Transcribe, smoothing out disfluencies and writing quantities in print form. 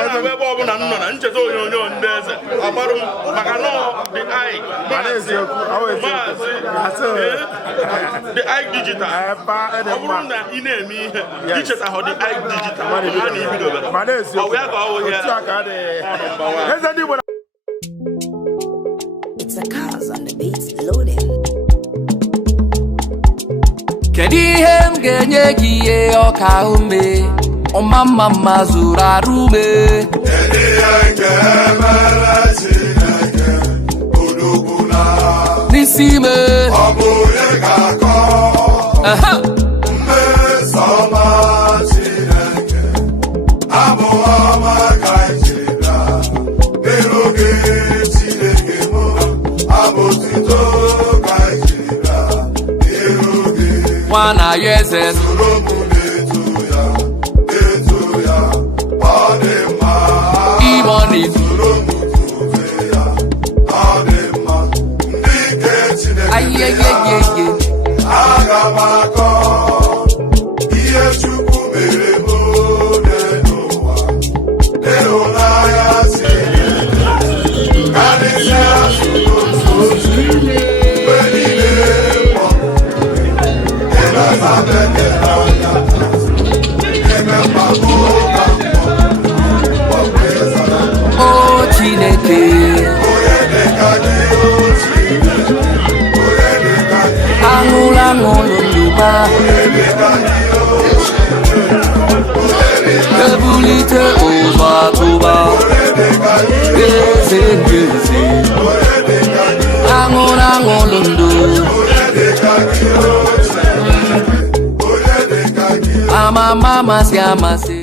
ebe ọ bụla nọ na ncheta onyonyo ndị eze agbarụ maka nọ the eye the eye digital ọ bụrụ na ị na-eme ihe icheta họ the eye digital ha na ibidobere ọ ya ka ọ wụ ya It's a cause on the beats loading. Kedu ihe m ga-enye gị ihe ọka ume ọmamma mma zuru arụ ume n'isi ime ọ bụ onye ga-akọ mmesoma Chineke abụ ọma ka ijeda n'oge Chineke mụ abụ tuto ka ijeda n'oge nwana ya eze soro mụ na-eto ya ọ dị mma imoni soro mụ tufe ya ọ dị mma ndị nke Chineke aga m akọ ihe Chukwu mere m n'ụwa ịhụnanya siri karịsịa mgbe niile o Chineke aṅụla ṅụlụ ndụba ebulite ụzọ atụba eze ndị eze aṅụla ṅụlụ ndụ amama amasị amasị